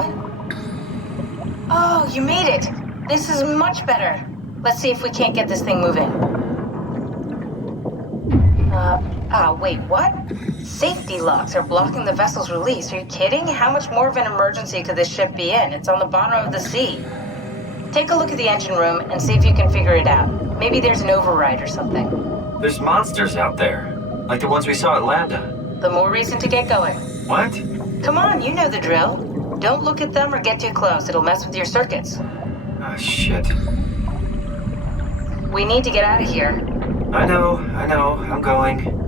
What? Oh, you made it! This is much better. Let's see if we can't get this thing moving. Wait, what? Safety locks are blocking the vessel's release. Are you kidding? How much more of an emergency could this ship be in? It's on the bottom of the sea. Take a look at the engine room and see if you can figure it out. Maybe there's an override or something. There's monsters out there, like the ones we saw at Lambda. The more reason to get going. What? Come on, you know the drill. Don't look at them or get too close. It'll mess with your circuits. Ah, shit. We need to get out of here. I know. I'm going.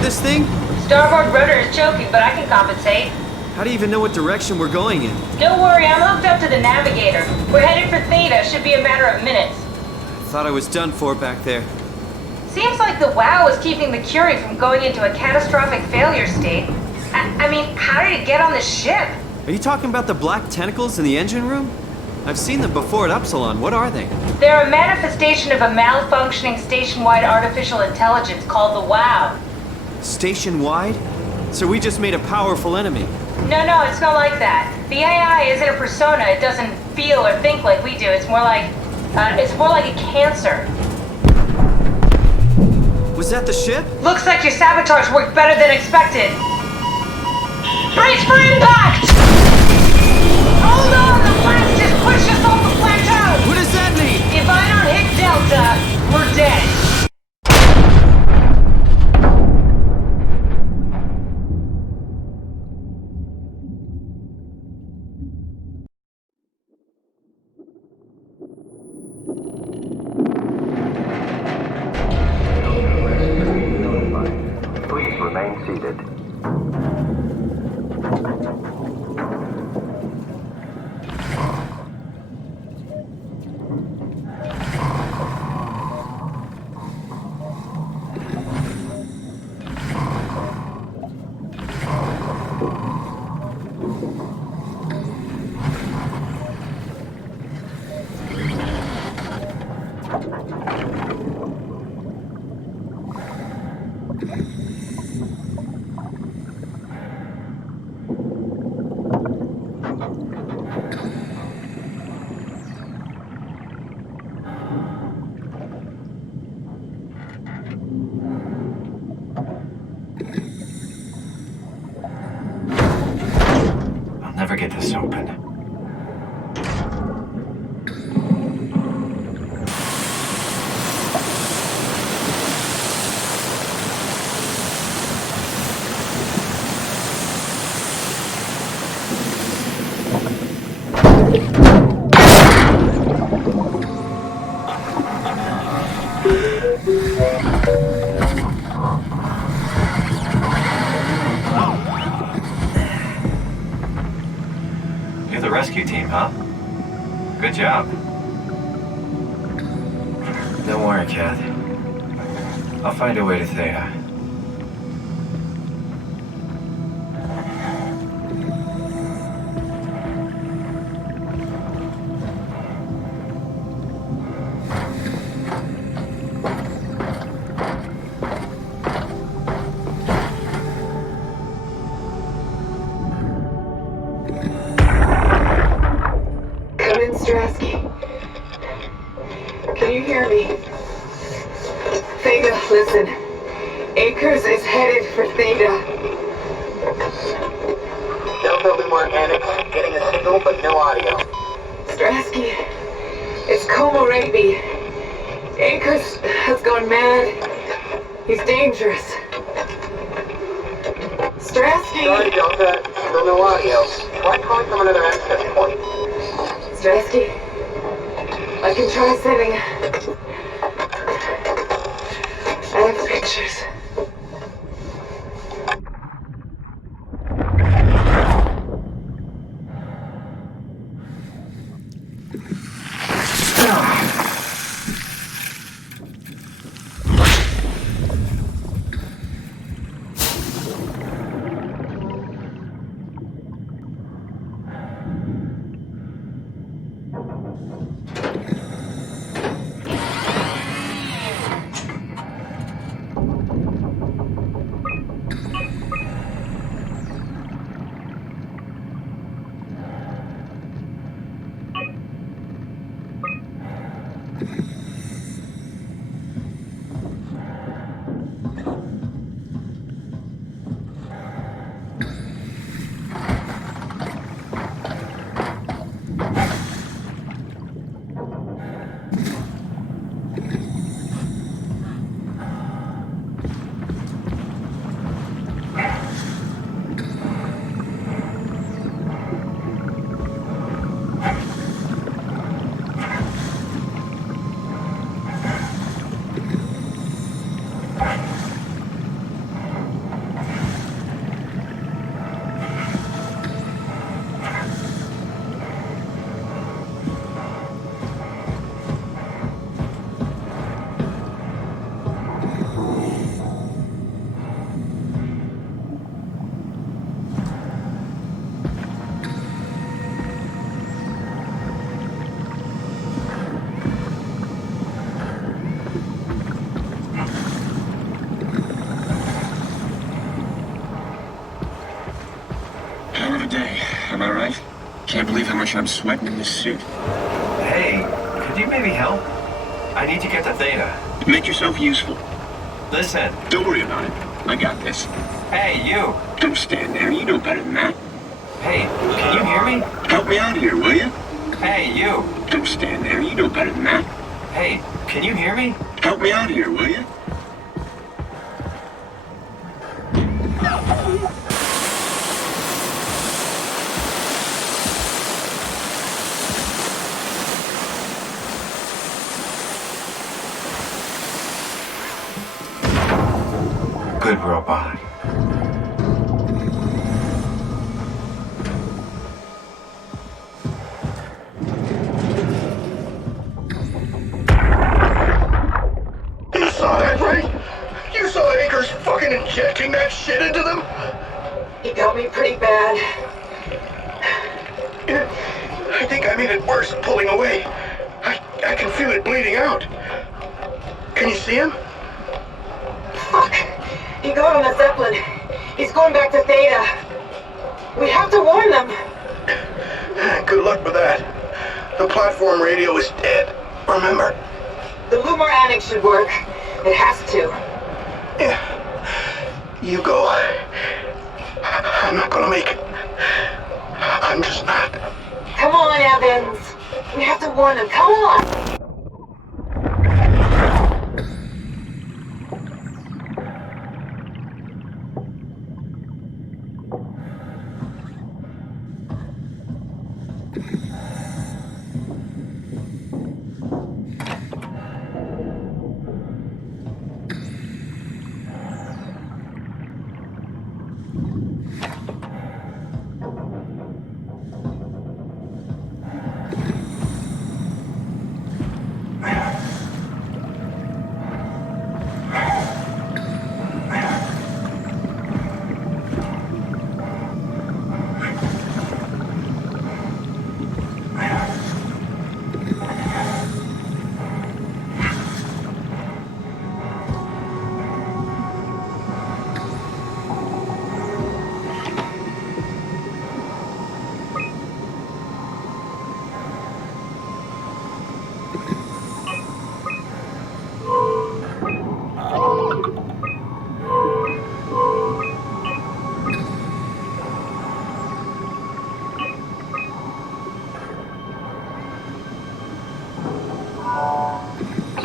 This thing? Starboard rotor is choking, but I can compensate. How do you even know what direction we're going in? Don't worry, I'm hooked up to the navigator. We're headed for Theta. Should be a matter of minutes. I thought I was done for back there. Seems like the WOW is keeping the Curie from going into a catastrophic failure state. I mean, how did it get on the ship? Are you talking about the black tentacles in the engine room? I've seen them before at Upsilon. What are they? They're a manifestation of a malfunctioning station-wide artificial intelligence called the WOW. Station-wide? So we just made a powerful enemy. No, it's not like that. The AI isn't a persona. It doesn't feel or think like we do. It's more like a cancer. Was that the ship? Looks like your sabotage worked better than expected. Brace for impact! Hold on, the blast just pushed us off the plateau! What does that mean? If I don't hit Delta, we're dead. Please remain seated. get this open. You're the rescue team, huh? Good job. Don't worry, Kath. I'll find a way to Theta. Can you hear me? Theta, listen. Akers is headed for Theta. Delta Lunar Annex, getting a signal but no audio. Strasky, it's Como Rigby. Akers has gone mad. He's dangerous. Strasky! Sorry, Delta, still no audio. Try calling from another access point. Strasky, I can try sending. I have pictures. Am I right? Can't believe how much I'm sweating in this suit. Hey, could you maybe help? I need to get to Theta. Make yourself useful. Listen. Don't worry about it. I got this. Hey, you. Don't stand there. You know better than that. Hey, can you hear me? Help me out here, will you? Hey, you. Don't stand there. You know better than that. Hey, can you hear me? Help me out here, will you? Good robot. You saw that, right? You saw Akers fucking injecting that shit into them? He got me pretty bad. I think I made it worse pulling away. I can feel it bleeding out. Can you see him? Fuck! He got on the Zeppelin. He's going back to Theta. We have to warn them. Good luck with that. The platform radio is dead. Remember? The Lumar Annex should work. It has to. Yeah. You go. I'm not gonna make it. I'm just not. Come on, Evans. We have to warn them. Come on.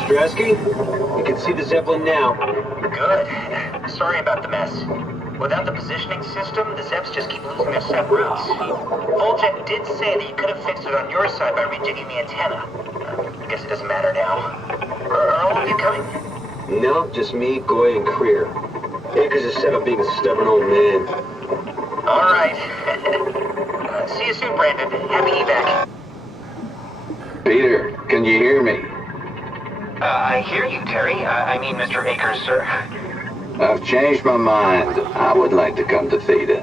Stresky, you can see the Zeppelin now. Good. Sorry about the mess. Without the positioning system, the Zeps just keep losing their set routes. Voljet did say that you could have fixed it on your side by rejigging the antenna. I guess it doesn't matter now. Are all of you coming? No, just me, Goy, and Creer. Akers is set up being a stubborn old man. All right. See you soon, Brandon. Happy evac. Peter, can you hear me? I hear you, Terry. I mean, Mr. Akers, sir. I've changed my mind. I would like to come to Theta.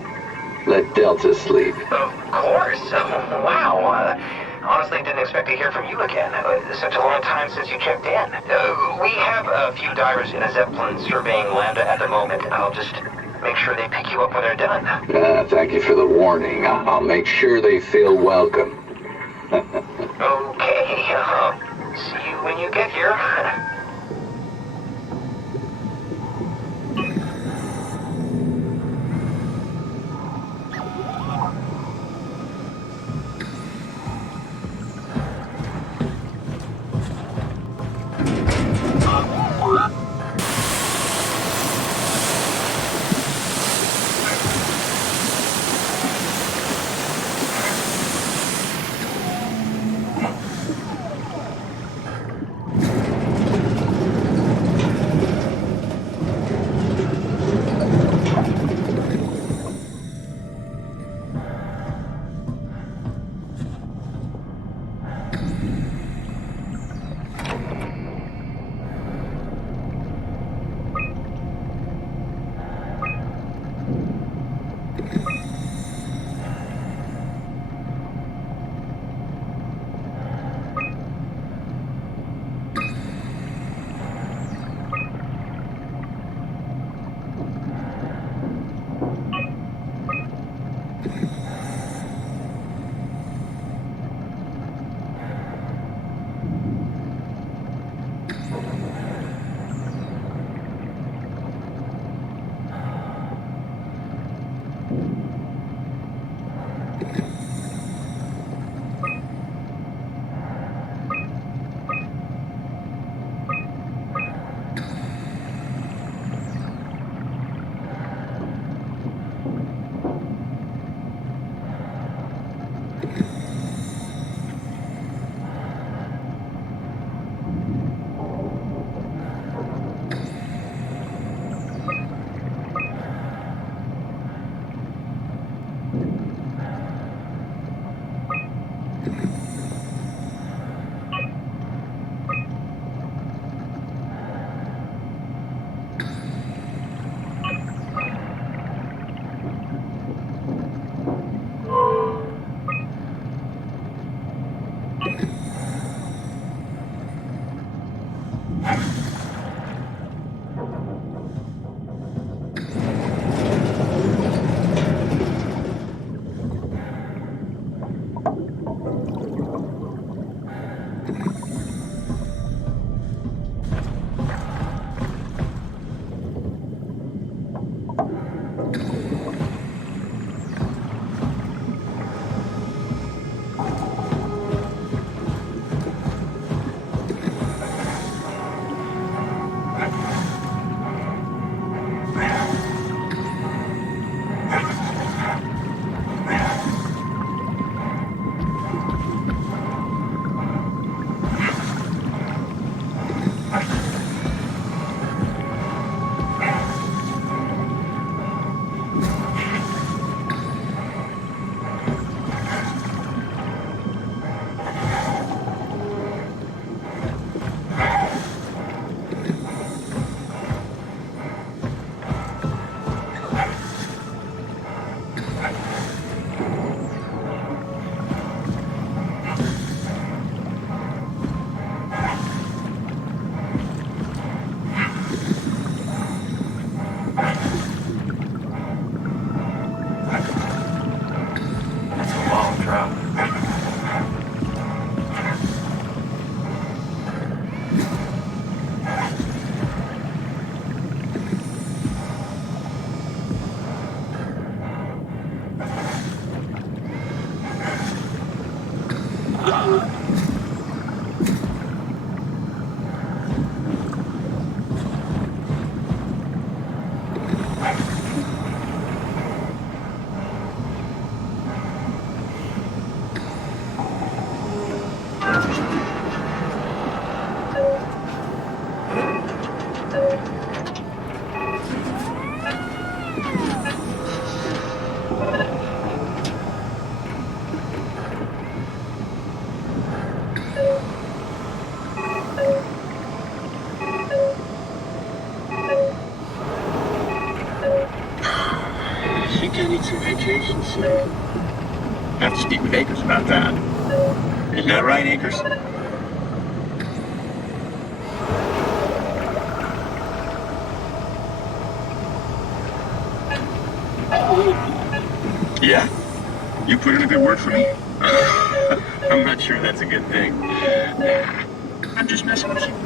Let Delta sleep. Of course. Wow. Honestly, didn't expect to hear from you again. Such a long time since you checked in. We have a few divers in a Zeppelin surveying Lambda at the moment. I'll just make sure they pick you up when they're done. Thank you for the warning. I'll make sure they feel welcome. Okay. See you when you get here. think I need some vacation soon. I have to speak with Akers about that. Isn't that right, Akers? Yeah? You put in a good word for me? I'm not sure that's a good thing. I'm just messing with you.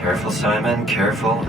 Careful, Simon, careful.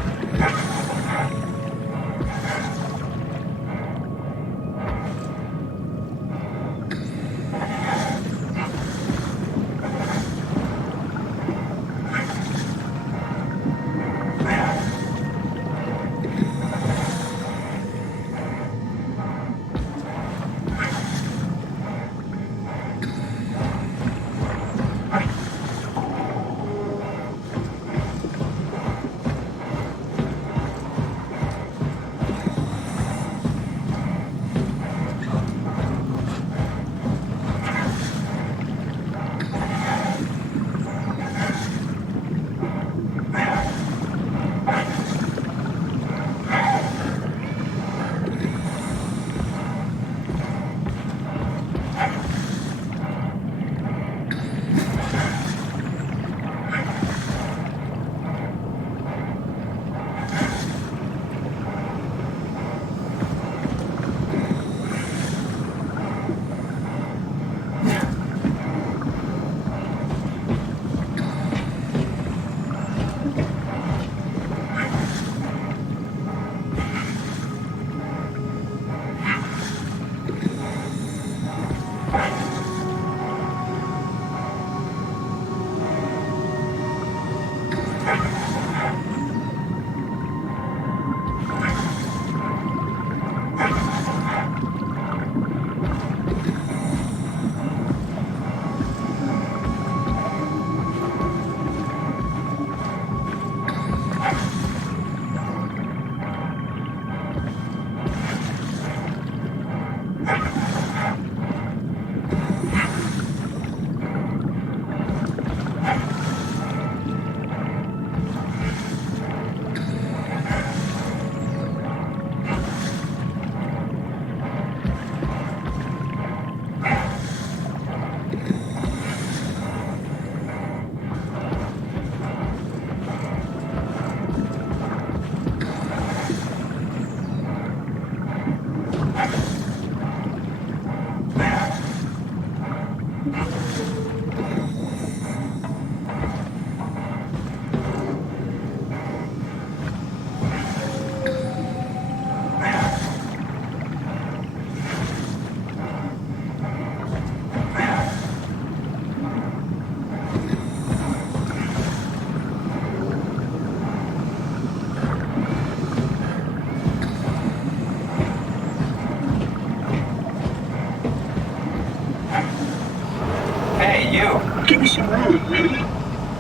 Hey, you! Give me some room, will you?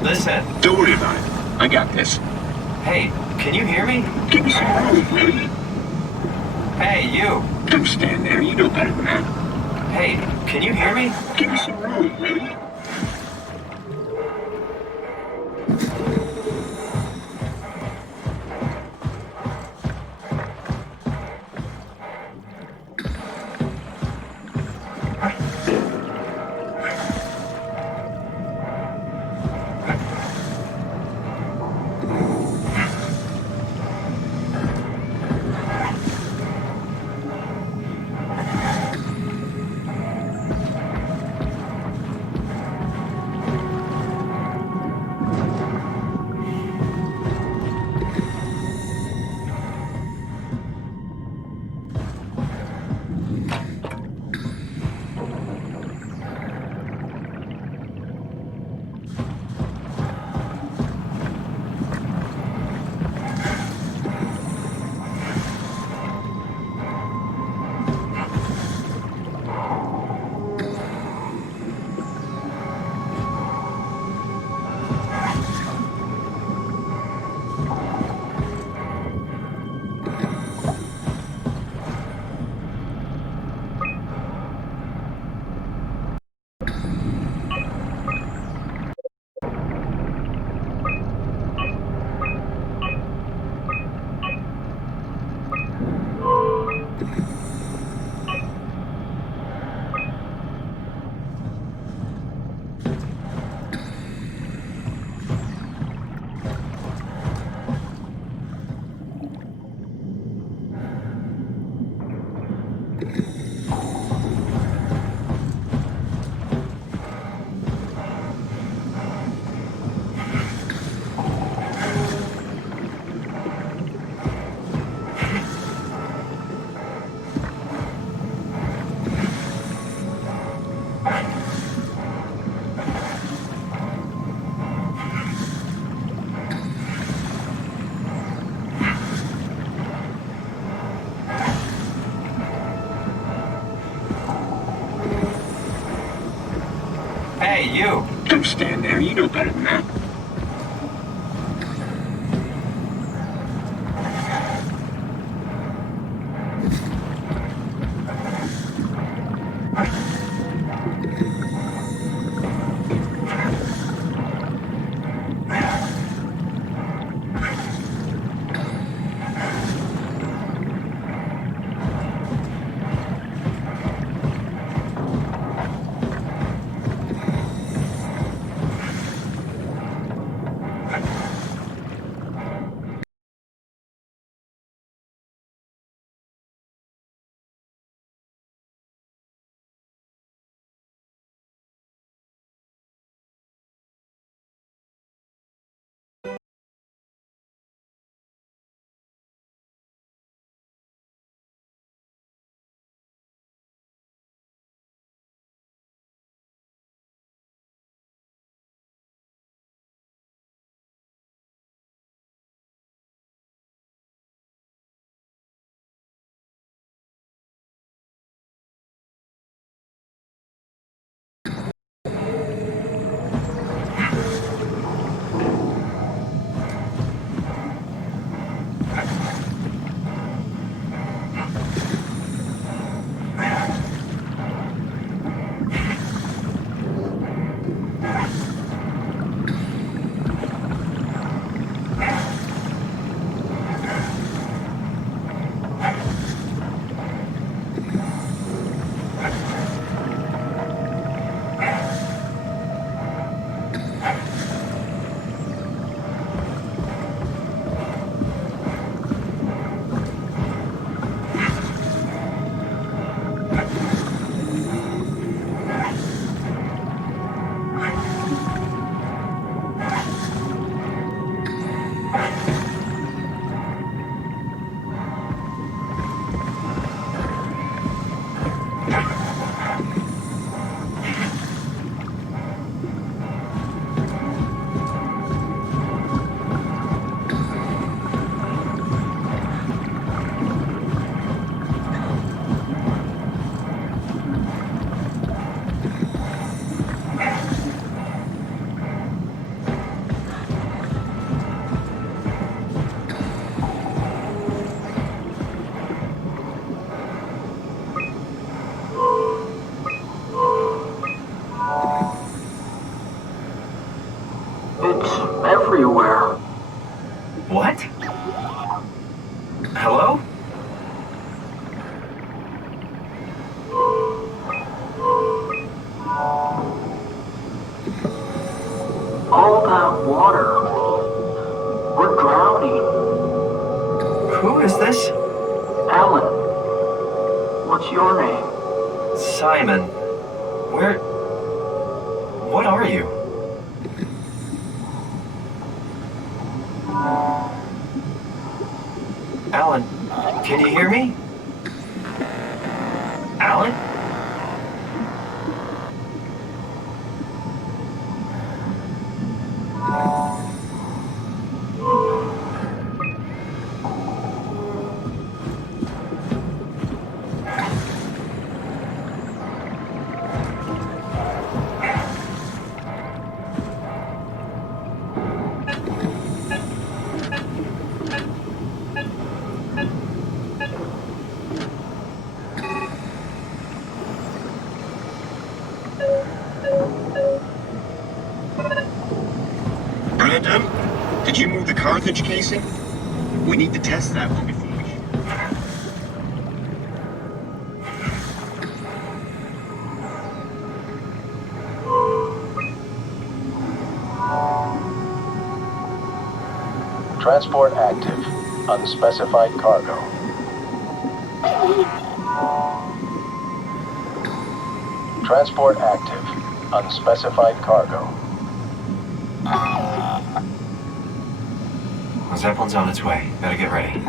Listen. Don't worry about it. I got this. Hey, can you hear me? Give me some room, will you? Hey, you! Don't stand there. You know better than that. Hey, can you hear me? Give me some room, will you? Hey, you! Don't stand there. You know better than that. water. We're drowning. Who is this? Alan, what's your name? Simon. Where... What are you? Alan, can you hear me? Alan? Brandon, did you move the Carthage casing? We need to test that one before we... Transport active. Unspecified cargo. Transport active. Unspecified cargo. The Zeppelin's on its way. Better get ready.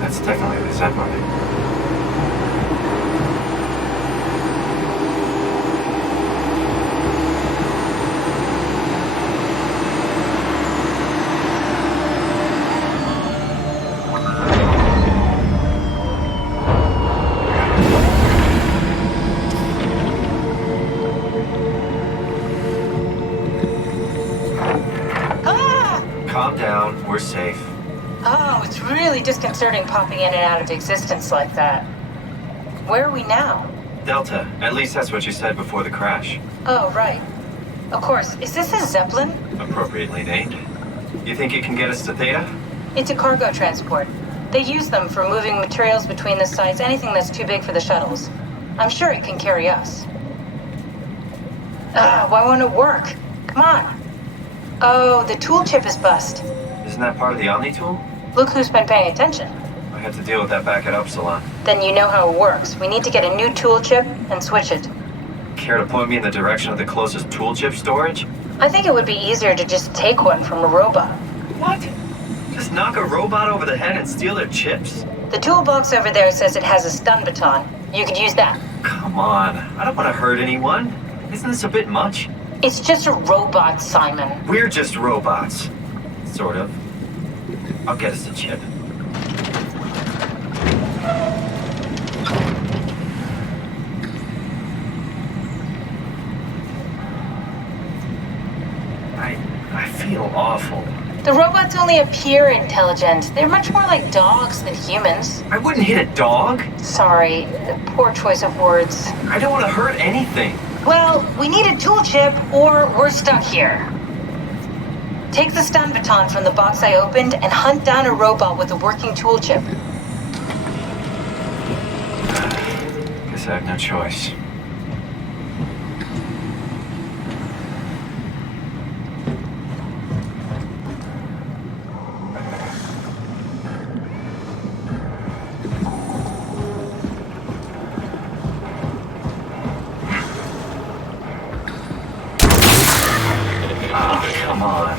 That's definitely the Zeppelin. Calm down, we're safe. Oh, it's really disconcerting popping in and out of existence like that. Where are we now? Delta, at least that's what you said before the crash. Oh, right. Of course. Is this a Zeppelin? Appropriately named. You think it can get us to Theta? It's a cargo transport. They use them for moving materials between the sites, anything that's too big for the shuttles. I'm sure it can carry us. Why won't it work? Come on. Oh, the tool chip is bust. Isn't that part of the Omni tool? Look who's been paying attention. I had to deal with that back at Upsilon. Then you know how it works. We need to get a new tool chip and switch it. Care to point me in the direction of the closest tool chip storage? I think it would be easier to just take one from a robot. What? Just knock a robot over the head and steal their chips? The toolbox over there says it has a stun baton. You could use that. Come on, I don't want to hurt anyone. Isn't this a bit much? It's just a robot, Simon. We're just robots. Sort of. I'll get us a chip. I feel awful. The robots only appear intelligent. They're much more like dogs than humans. I wouldn't hit a dog. Sorry, poor choice of words. I don't want to hurt anything. Well, we need a tool chip or we're stuck here. Take the stun baton from the box I opened and hunt down a robot with a working tool chip. Guess I have no choice. Come on.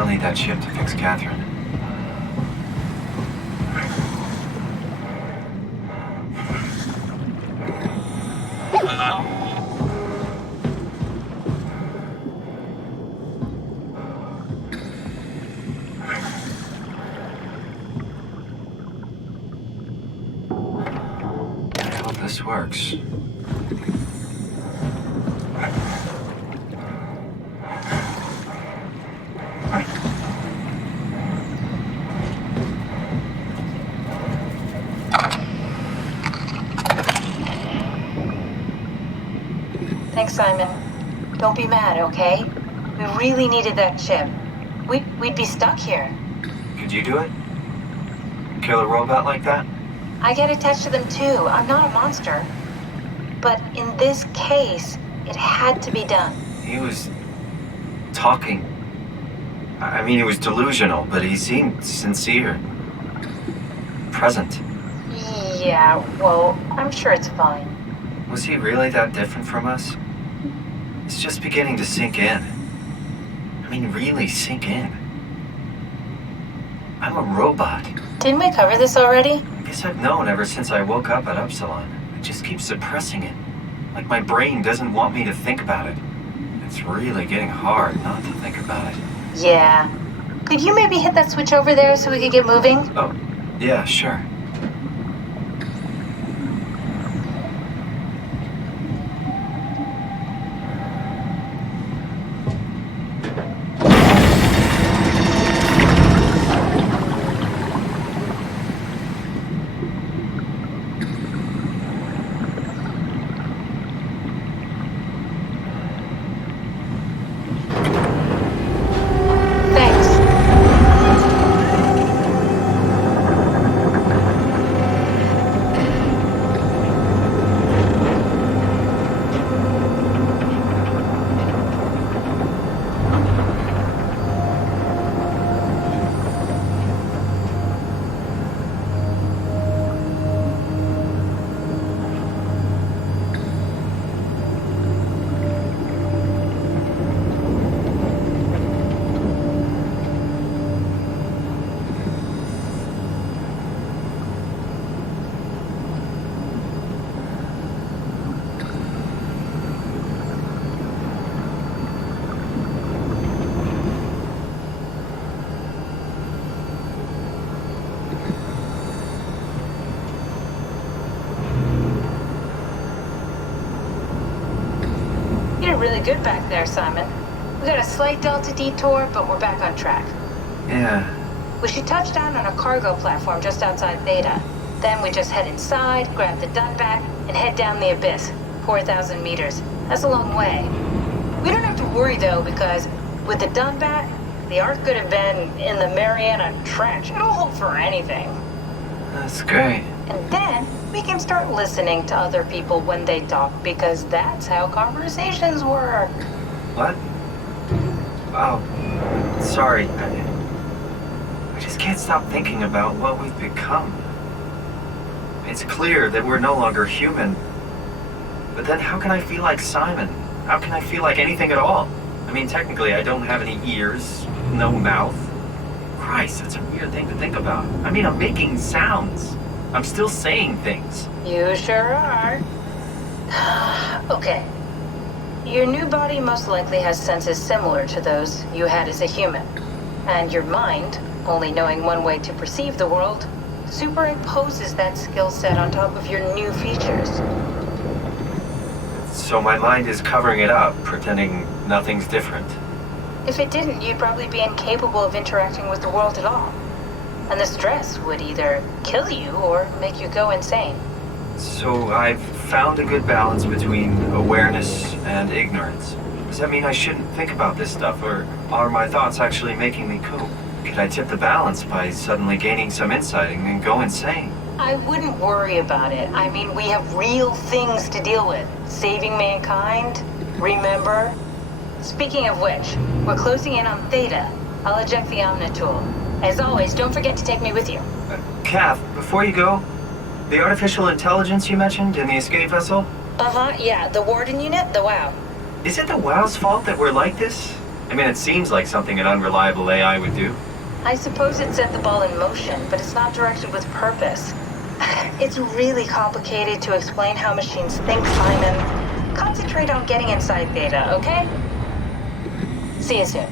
still need that chip to fix Catherine. I hope this works. Thanks, Simon. Don't be mad, okay? We really needed that chip. We'd be stuck here. Could you do it? Kill a robot like that? I get attached to them too. I'm not a monster. But in this case, it had to be done. He was talking. I mean, he was delusional, but he seemed sincere. Present. Yeah, well, I'm sure it's fine. Was he really that different from us? It's just beginning to sink in. I mean, really sink in. I'm a robot. Didn't we cover this already? I guess I've known ever since I woke up at Upsilon. I just keep suppressing it. Like my brain doesn't want me to think about it. It's really getting hard not to think about it. Yeah. Could you maybe hit that switch over there so we could get moving? Oh, yeah, sure. Thanks. You did really good back there, Simon. We got a slight delta detour, but we're back on track. Yeah. We should touch down on a cargo platform just outside Theta. Then we just head inside, grab the Dunbat, and head down the abyss. 4,000 meters. That's a long way. We don't have to worry, though, because with the Dunbat, the Ark could have been in the Mariana Trench. It'll hold for anything. That's great. And then we can start listening to other people when they talk, because that's how conversations work. What? Oh, sorry. I just can't stop thinking about what we've become. It's clear that we're no longer human. But then how can I feel like Simon? How can I feel like anything at all? I mean, technically, I don't have any ears, no mouth. Christ, that's a weird thing to think about. I mean, I'm making sounds. I'm still saying things. You sure are. Okay. Your new body most likely has senses similar to those you had as a human. And your mind, only knowing one way to perceive the world, superimposes that skill set on top of your new features. So my mind is covering it up, pretending nothing's different. If it didn't, you'd probably be incapable of interacting with the world at all. And the stress would either kill you or make you go insane. So I've found a good balance between awareness and ignorance. Does that mean I shouldn't think about this stuff, or are my thoughts actually making me cope? Could I tip the balance by suddenly gaining some insight and then go insane? I wouldn't worry about it. I mean, we have real things to deal with. Saving mankind, remember? Speaking of which, we're closing in on Theta. I'll eject the Omnitool. As always, don't forget to take me with you. Kath, before you go, the artificial intelligence you mentioned in the escape vessel? Yeah, the Warden unit, the WOW. Is it the WOW's fault that we're like this? I mean, it seems like something an unreliable AI would do. I suppose it set the ball in motion, but it's not directed with purpose. It's really complicated to explain how machines think, Simon. Concentrate on getting inside Theta, okay? See you soon.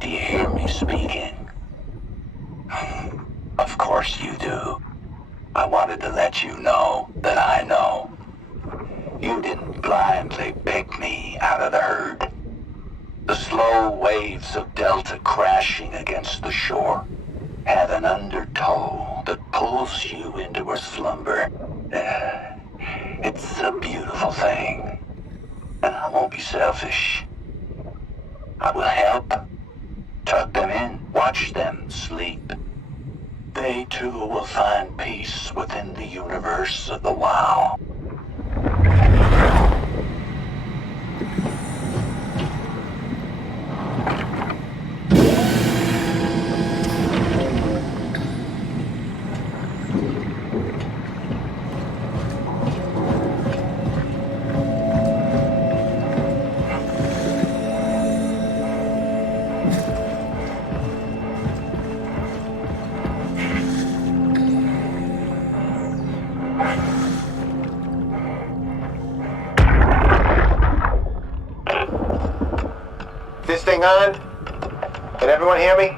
Do you hear me speaking? Of course you do. I wanted to let you know that I know. You didn't blindly pick me out of the herd. The slow waves of Delta crashing against the shore have an undertow that pulls you into a slumber. It's a beautiful thing. And I won't be selfish. I will help. Tuck them in. Watch them sleep. They too will find peace within the universe of the WoW. This thing on? Can everyone hear me?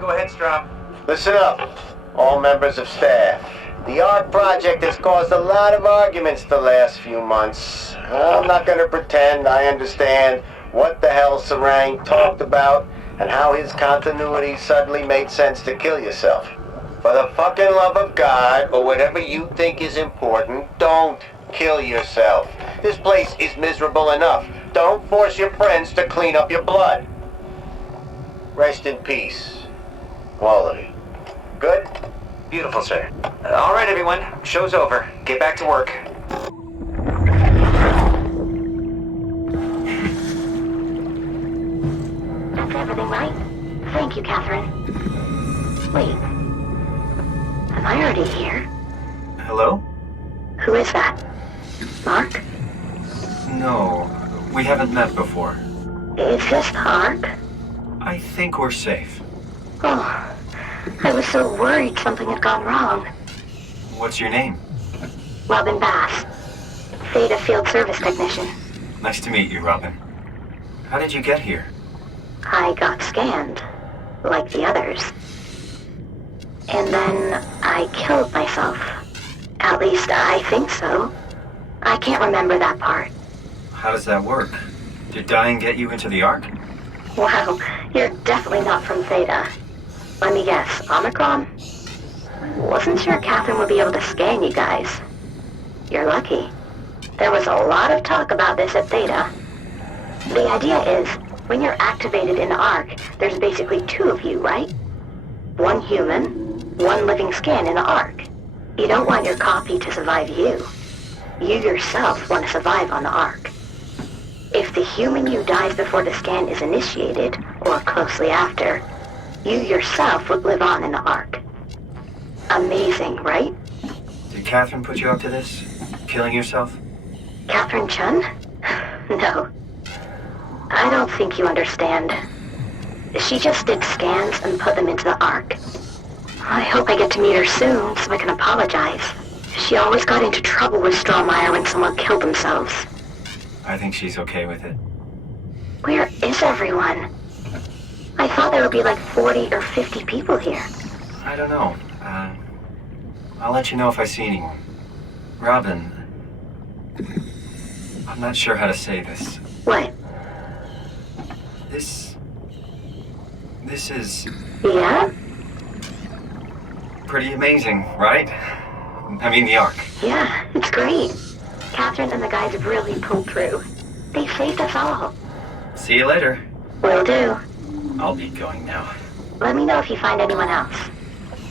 Go ahead, Strom. Listen up, all members of staff. The ARC project has caused a lot of arguments the last few months. I'm not gonna pretend I understand what the hell Sarang talked about and how his continuity suddenly made sense to kill yourself. For the fucking love of God, or whatever you think is important, don't kill yourself. This place is miserable enough. Don't force your friends to clean up your blood. Rest in peace, all of you. Good? Beautiful, sir. All right, everyone. Show's over. Get back to work. That's everything right? Thank you, Catherine. Wait. Am I already here? Hello? Who is that? Mark? No, we haven't met before. Is this the ARC? I think we're safe. Oh, I was so worried something had gone wrong. What's your name? Robin Bass. Theta Field Service Technician. Nice to meet you, Robin. How did you get here? I got scanned, like the others. And then I killed myself. At least I think so. I can't remember that part. How does that work? Did dying get you into the ARC? Wow, you're definitely not from Theta. Let me guess, Omicron? Wasn't sure Catherine would be able to scan you guys. You're lucky. There was a lot of talk about this at Theta. The idea is, when you're activated in the ARC, there's basically two of you, right? One human, one living scan in the ARC. You don't want your copy to survive you. You yourself want to survive on the ARC. If the human you dies before the scan is initiated, or closely after, you yourself would live on in the ARC. Amazing, right? Did Catherine put you up to this? Killing yourself? Catherine Chun? No. I don't think you understand. She just did scans and put them into the ARC. I hope I get to meet her soon so I can apologize. She always got into trouble with Strohmeyer when someone killed themselves. I think she's okay with it. Where is everyone? I thought there would be like 40 or 50 people here. I don't know. I'll let you know if I see anyone. Robin, I'm not sure how to say this. What? This is Yeah? pretty amazing, right? I mean, the ARC. Yeah, it's great. Catherine and the guys have really pulled through. They saved us all. See you later. Will do. I'll be going now. Let me know if you find anyone else.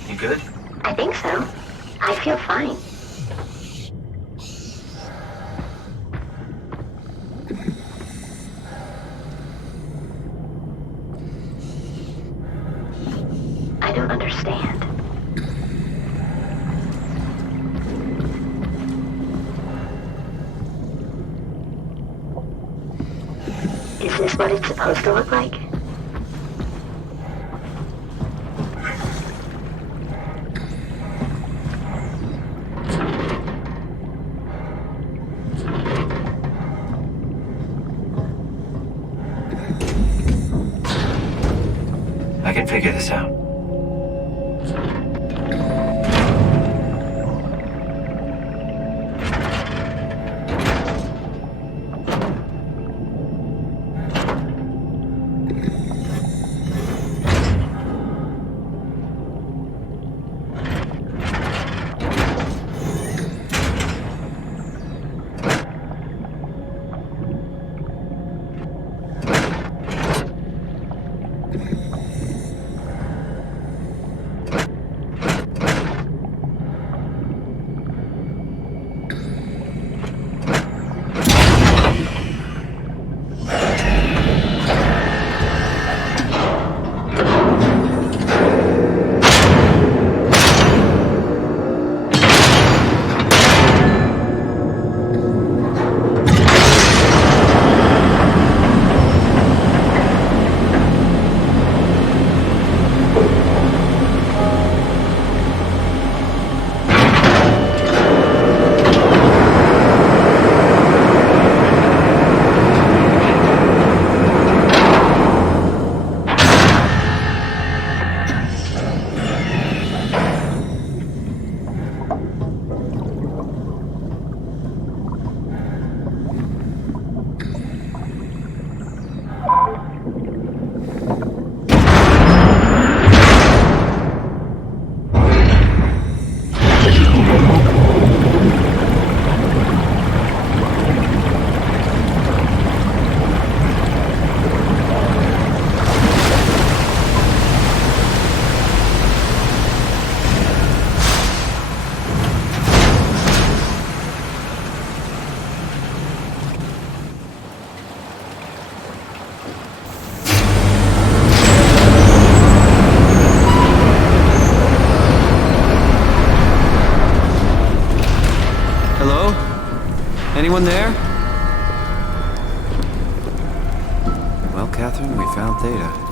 You good? I think so. I feel fine. I don't understand. Is this what it's supposed to look like? I can figure this out. Anyone there? Well, Catherine, we found Theta.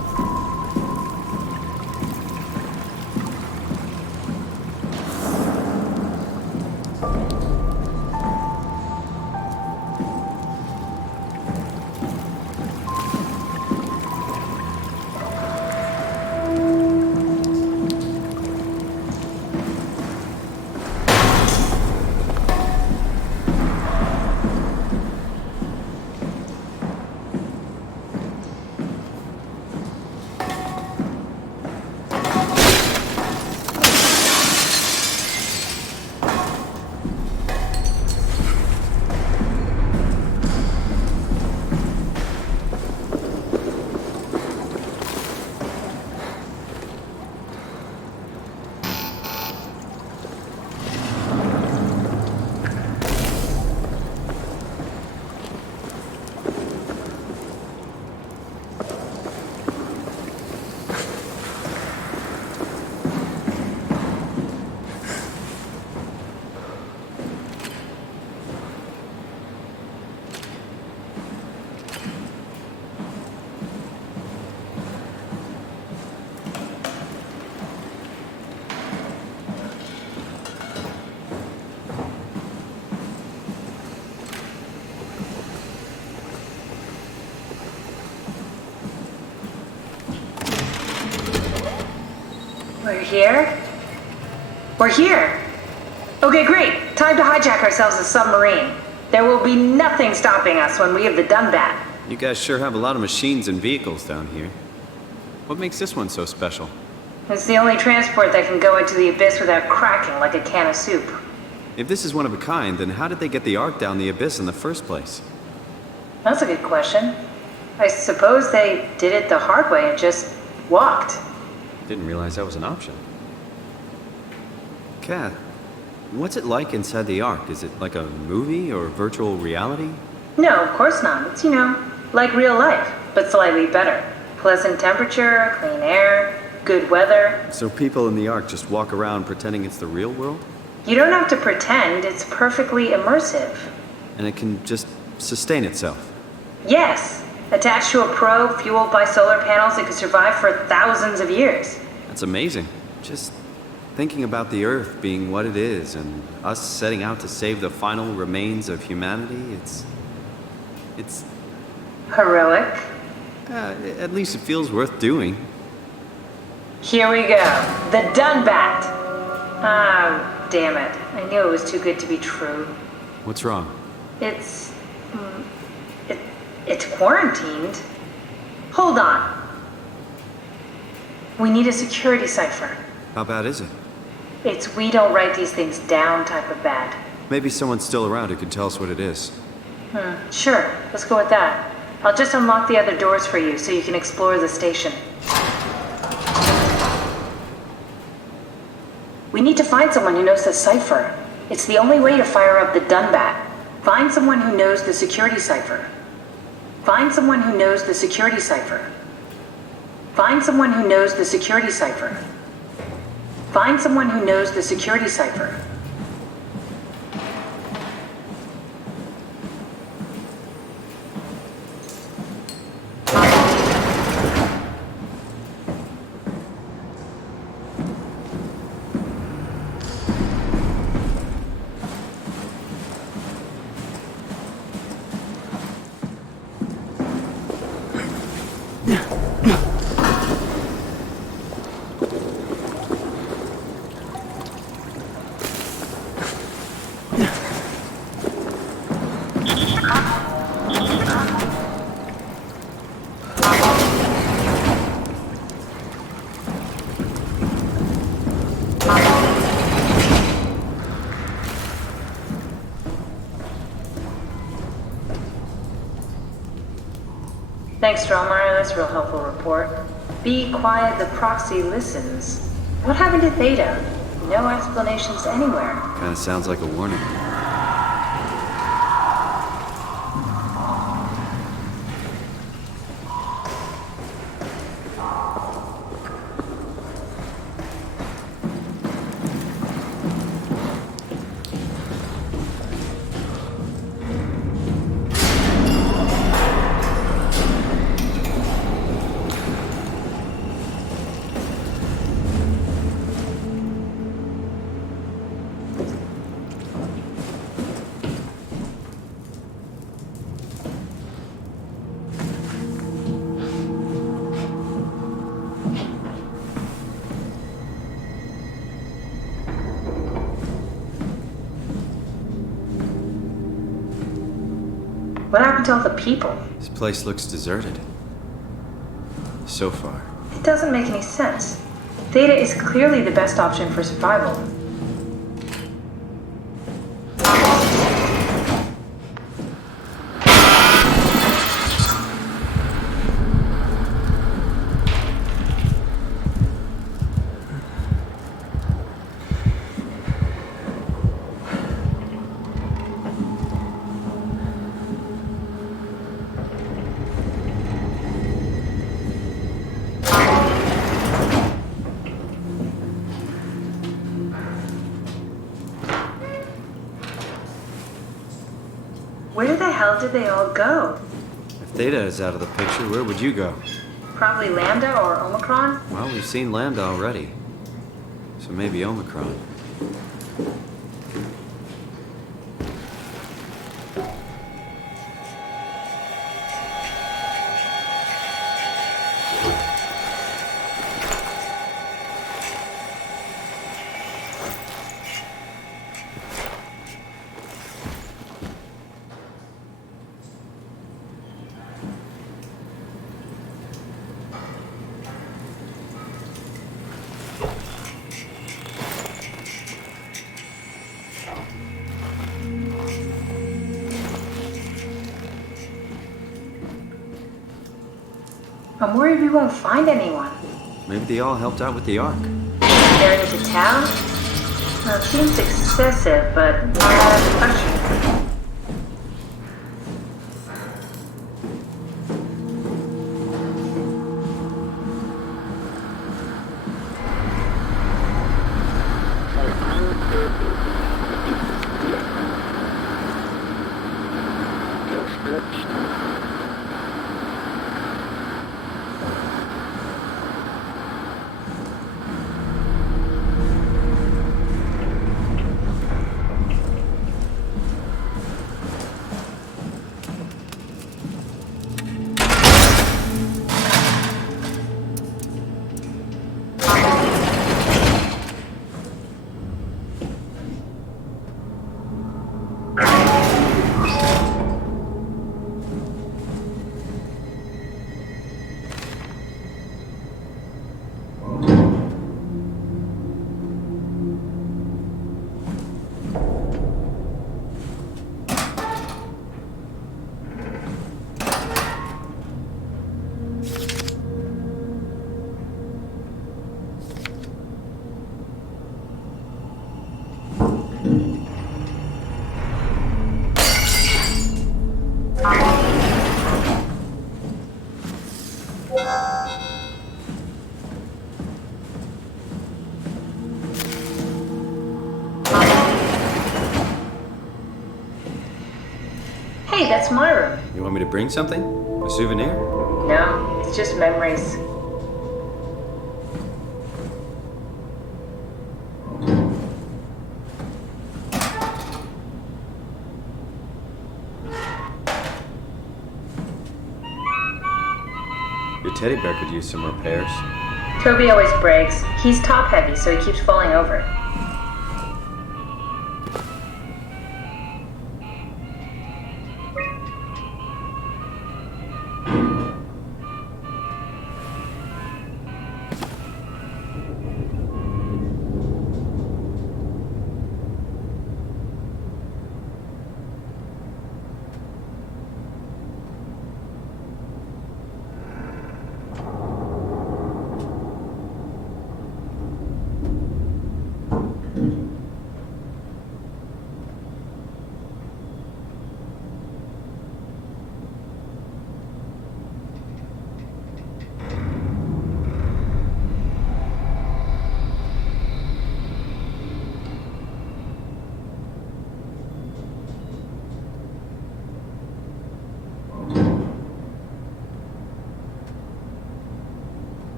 We're here? We're here! Okay, great. Time to hijack ourselves a submarine. There will be nothing stopping us when we have done that. You guys sure have a lot of machines and vehicles down here. What makes this one so special? It's the only transport that can go into the abyss without cracking like a can of soup. If this is one of a kind, then how did they get the Ark down the abyss in the first place? That's a good question. I suppose they did it the hard way and just walked. Didn't realize that was an option. Kath, what's it like inside the Ark? Is it like a movie or virtual reality? No, of course not. It's, like real life, but slightly better. Pleasant temperature, clean air, good weather. So people in the Ark just walk around pretending it's the real world? You don't have to pretend, it's perfectly immersive. And it can just sustain itself? Yes. Attached to a probe fueled by solar panels that could survive for thousands of years. That's amazing. Just thinking about the Earth being what it is and us setting out to save the final remains of humanity, it's Heroic. at least it feels worth doing. Here we go. The Dunbat. Ah, damn it. I knew it was too good to be true. What's wrong? It's... It's quarantined. Hold on. We need a security cipher. How bad is it? It's we don't write these things down type of bad. Maybe someone's still around who can tell us what it is. Sure. Let's go with that. I'll just unlock the other doors for you so you can explore the station. We need to find someone who knows the cipher. It's the only way to fire up the Dunbat. Find someone who knows the security cipher. Find someone who knows the security cipher. Find someone who knows the security cipher. Find someone who knows the security cipher. Thanks, Strohmeyer. That's a real helpful report. Be quiet, the proxy listens. What happened to Theta? No explanations anywhere. Kinda sounds like a warning. What happened to all the people? This place looks deserted. So far. It doesn't make any sense. Theta is clearly the best option for survival. Where the hell did they all go? If Theta is out of the picture, where would you go? Probably Lambda or Omicron? Well, we've seen Lambda already. So maybe Omicron. I'm worried we won't find anyone. Maybe they all helped out with the Ark. They're into town? Well, it seems excessive, but I have a question. Hey, that's my room. You want me to bring something? A souvenir? No, it's just memories. Your teddy bear could use some repairs. Toby always breaks. He's top heavy, so he keeps falling over.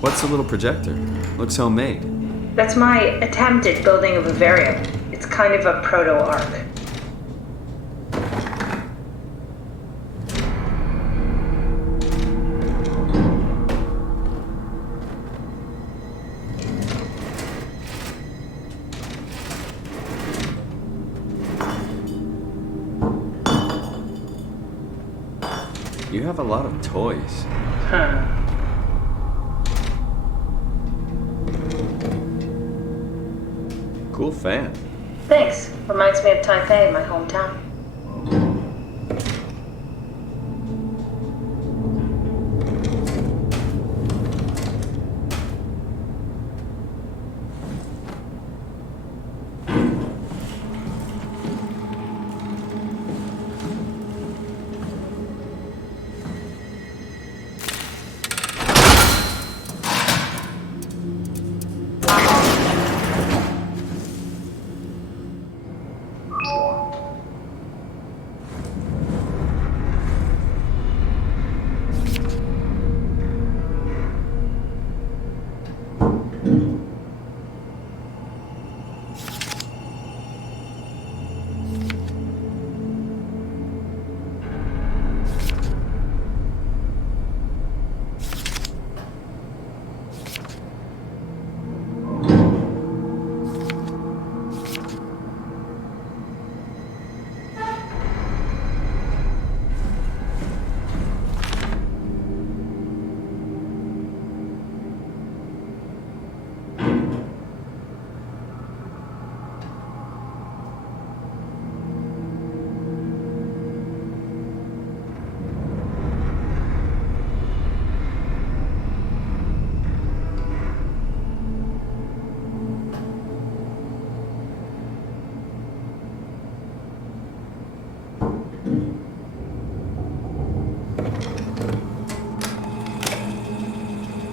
What's the little projector? Looks homemade. That's my attempt at building a vivarium. It's kind of a proto-ark. You have a lot of toys. Huh. Cool fan. Thanks. Reminds me of Taipei, my hometown.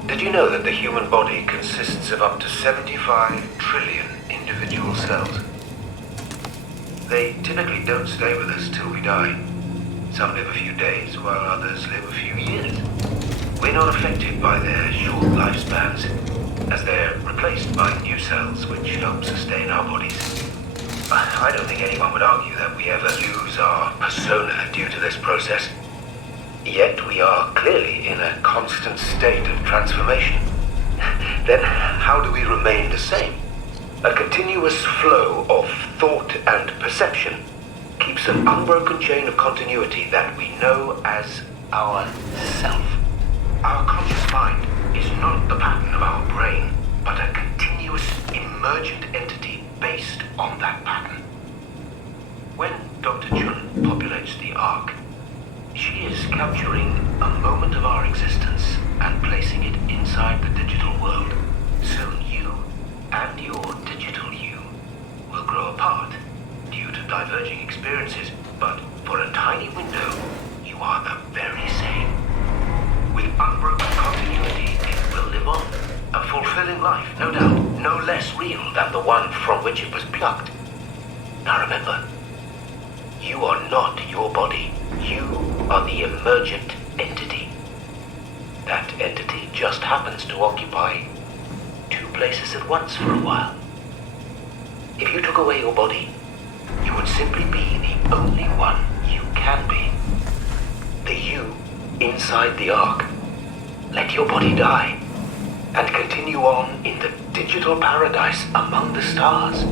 Did you know that the human body consists of up to 75 trillion individual cells? They typically don't stay with us till we die. Some live a few days, while others live a few years. We're not affected by their short lifespans, as they're replaced by new cells which help sustain our bodies. I don't think anyone would argue that we ever lose our persona due to this process. Yet we are clearly in a constant state of transformation. Then how do we remain the same? A continuous flow of thought and perception keeps an unbroken chain of continuity that we know as our self. Our conscious mind is not the pattern of our brain, but a continuous emergent entity based on that pattern. When Dr. Chun populates the Ark, she is capturing a moment of our existence and placing it inside the digital world. Soon you and your digital you will grow diverging experiences, but for a tiny window, you are the very same. With unbroken continuity, it will live on. A fulfilling life, no doubt, no less real than the one from which it was plucked. Now remember, you are not your body. You are the emergent entity. That entity just happens to occupy two places at once for a while. If you took away your body, you would simply be the only one you can be. The you inside the Ark. Let your body die, and continue on in the digital paradise among the stars.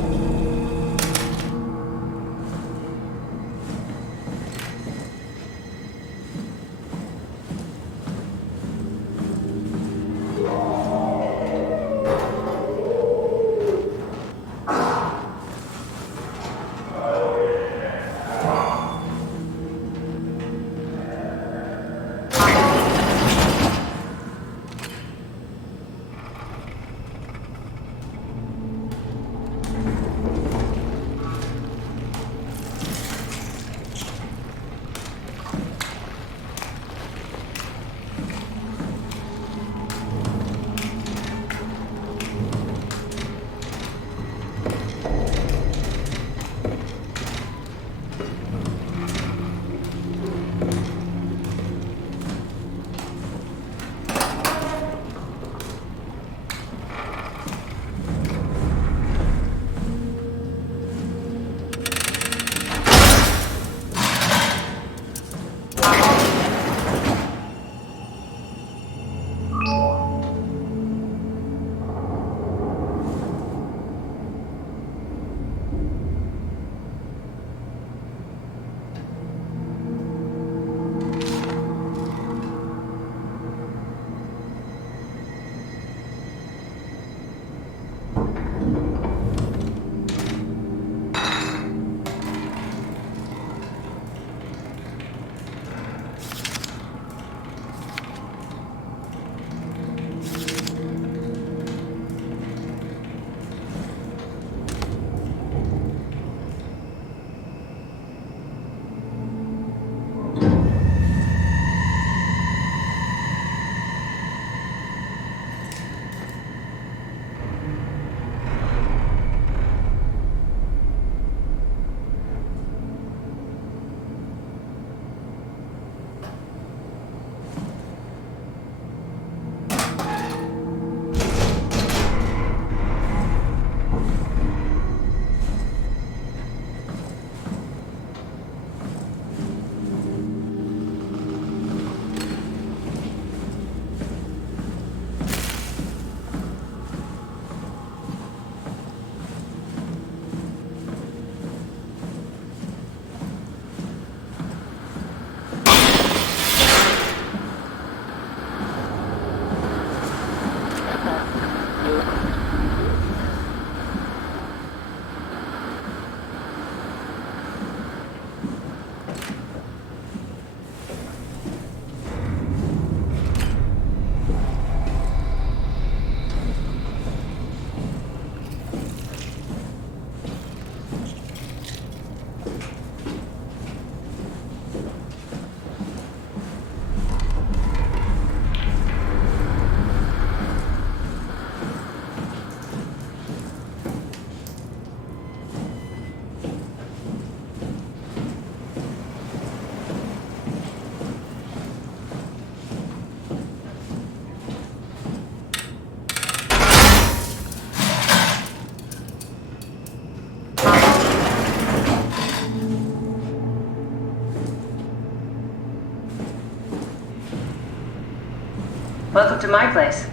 Welcome to my place.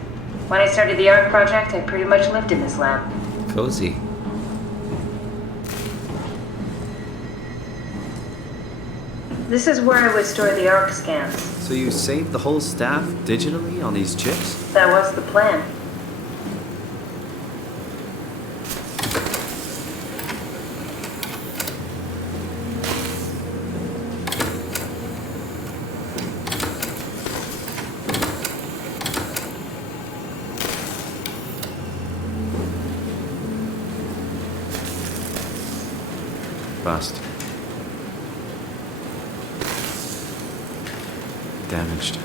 When I started the art project, I pretty much lived in this lab. Cozy. This is where I would store the ARC scans. So you saved the whole staff digitally on these chips? That was the plan. bust. Damaged.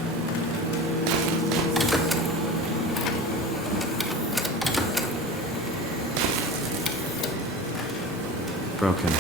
Broken.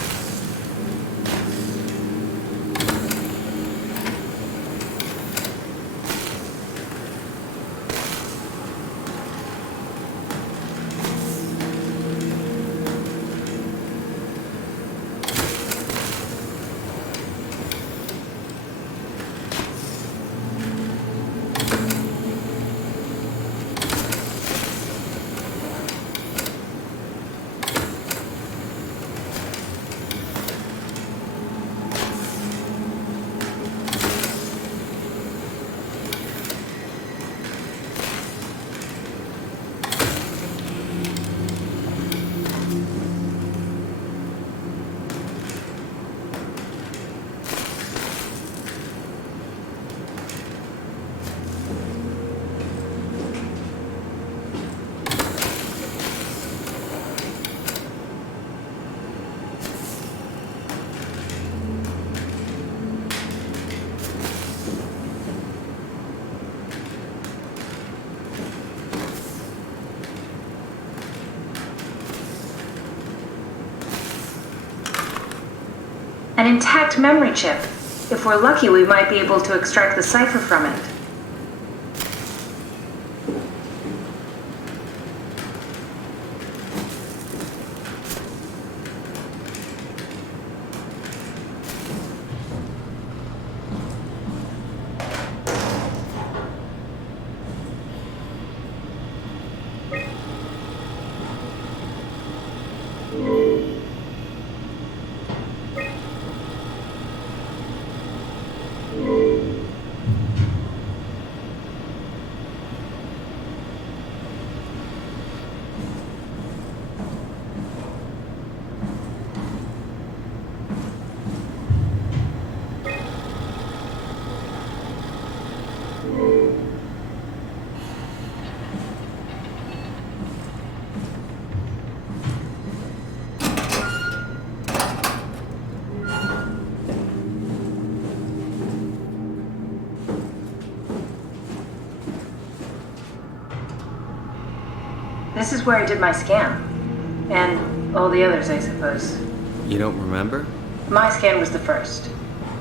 An intact memory chip. If we're lucky, we might be able to extract the cipher from it. This is where I did my scan. And all the others, I suppose. You don't remember? My scan was the first.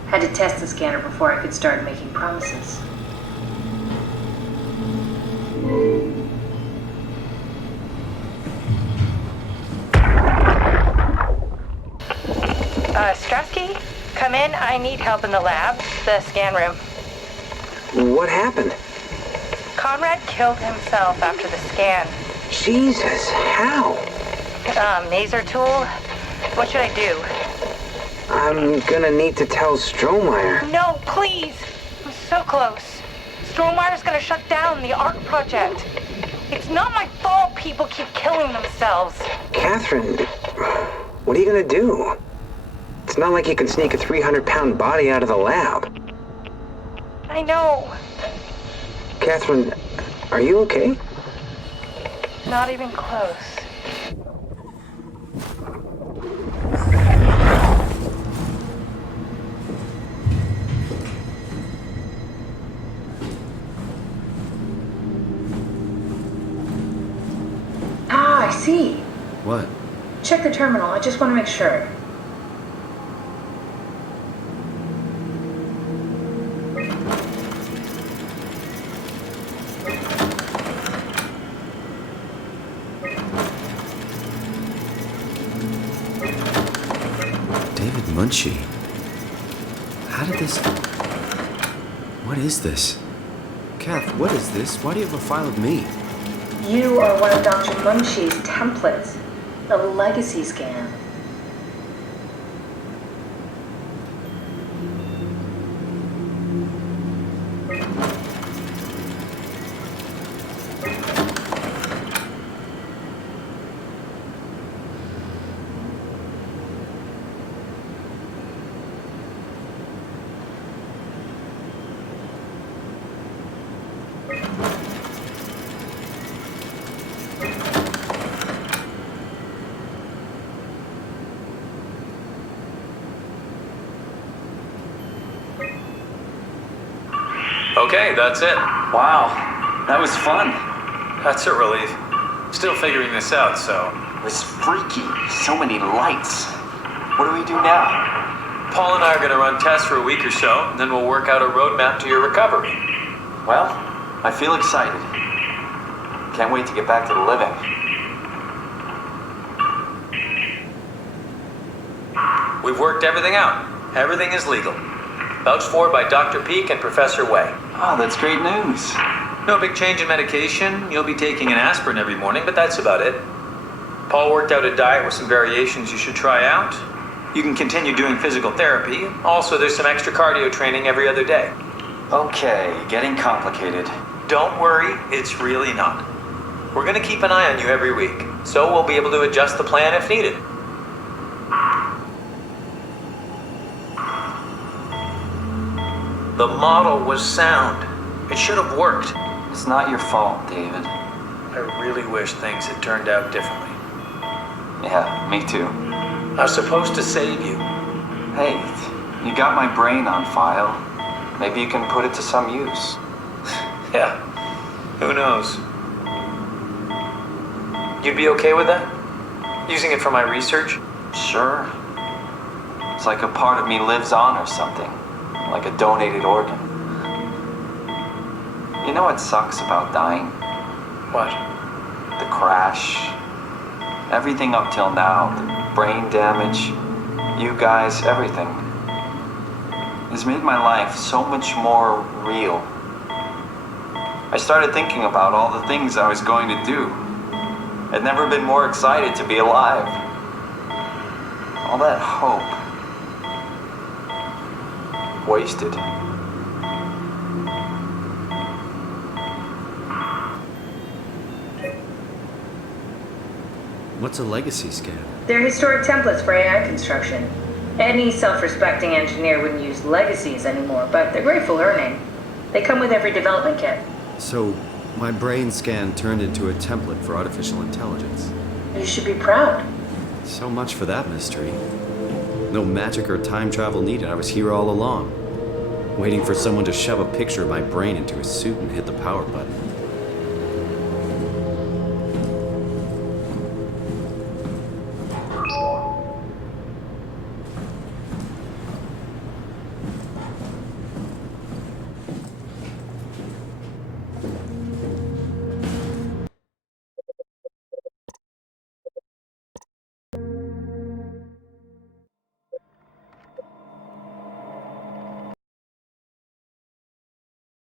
Had to test the scanner before I could start making promises. Strasky, come in. I need help in the lab, the scan room. What happened? Conrad killed himself after the scan. Jesus, how? Maser tool? What should I do? I'm gonna need to tell Strohmeyer. No, please! I'm so close. Strohmeyer's gonna shut down the ARC project. It's not my fault people keep killing themselves. Catherine, what are you gonna do? It's not like you can sneak a 300-pound body out of the lab. I know. Catherine, are you okay? Not even close. Ah, I see. What? Check the terminal. I just want to make sure. Munchie. How did this... What is this? Kath, what is this? Why do you have a file of me? You are one of Dr. Munchie's templates. The legacy scan. Okay, that's it. Wow, that was fun. That's a relief. Still figuring this out, so... It was freaky. So many lights. What do we do now? Paul and I are going to run tests for a week or so, and then we'll work out a roadmap to your recovery. Well, I feel excited. Can't wait to get back to the living. We've worked everything out. Everything is legal. Vouched for by Dr. Peak and Professor Way. Oh, that's great news. No big change in medication. You'll be taking an aspirin every morning, but that's about it. Paul worked out a diet with some variations you should try out. You can continue doing physical therapy. Also, there's some extra cardio training every other day. Okay, getting complicated. Don't worry, it's really not. We're going to keep an eye on you every week, so we'll be able to adjust the plan if needed. The model was sound. It should have worked. It's not your fault, David. I really wish things had turned out differently. Yeah, me too. I was supposed to save you. Hey, you got my brain on file. Maybe you can put it to some use. Yeah, who knows? You'd be okay with that? Using it for my research? Sure. It's like a part of me lives on or something. Like a donated organ. You know what sucks about dying? What? The crash. Everything up till now. The brain damage. You guys, everything. Has made my life so much more real. I started thinking about all the things I was going to do. I'd never been more excited to be alive. All that hope. Wasted. What's a legacy scan? They're historic templates for AI construction. Any self-respecting engineer wouldn't use legacies anymore, but they're great for learning. They come with every development kit. So, my brain scan turned into a template for artificial intelligence. You should be proud. So much for that mystery. No magic or time travel needed. I was here all along, waiting for someone to shove a picture of my brain into a suit and hit the power button.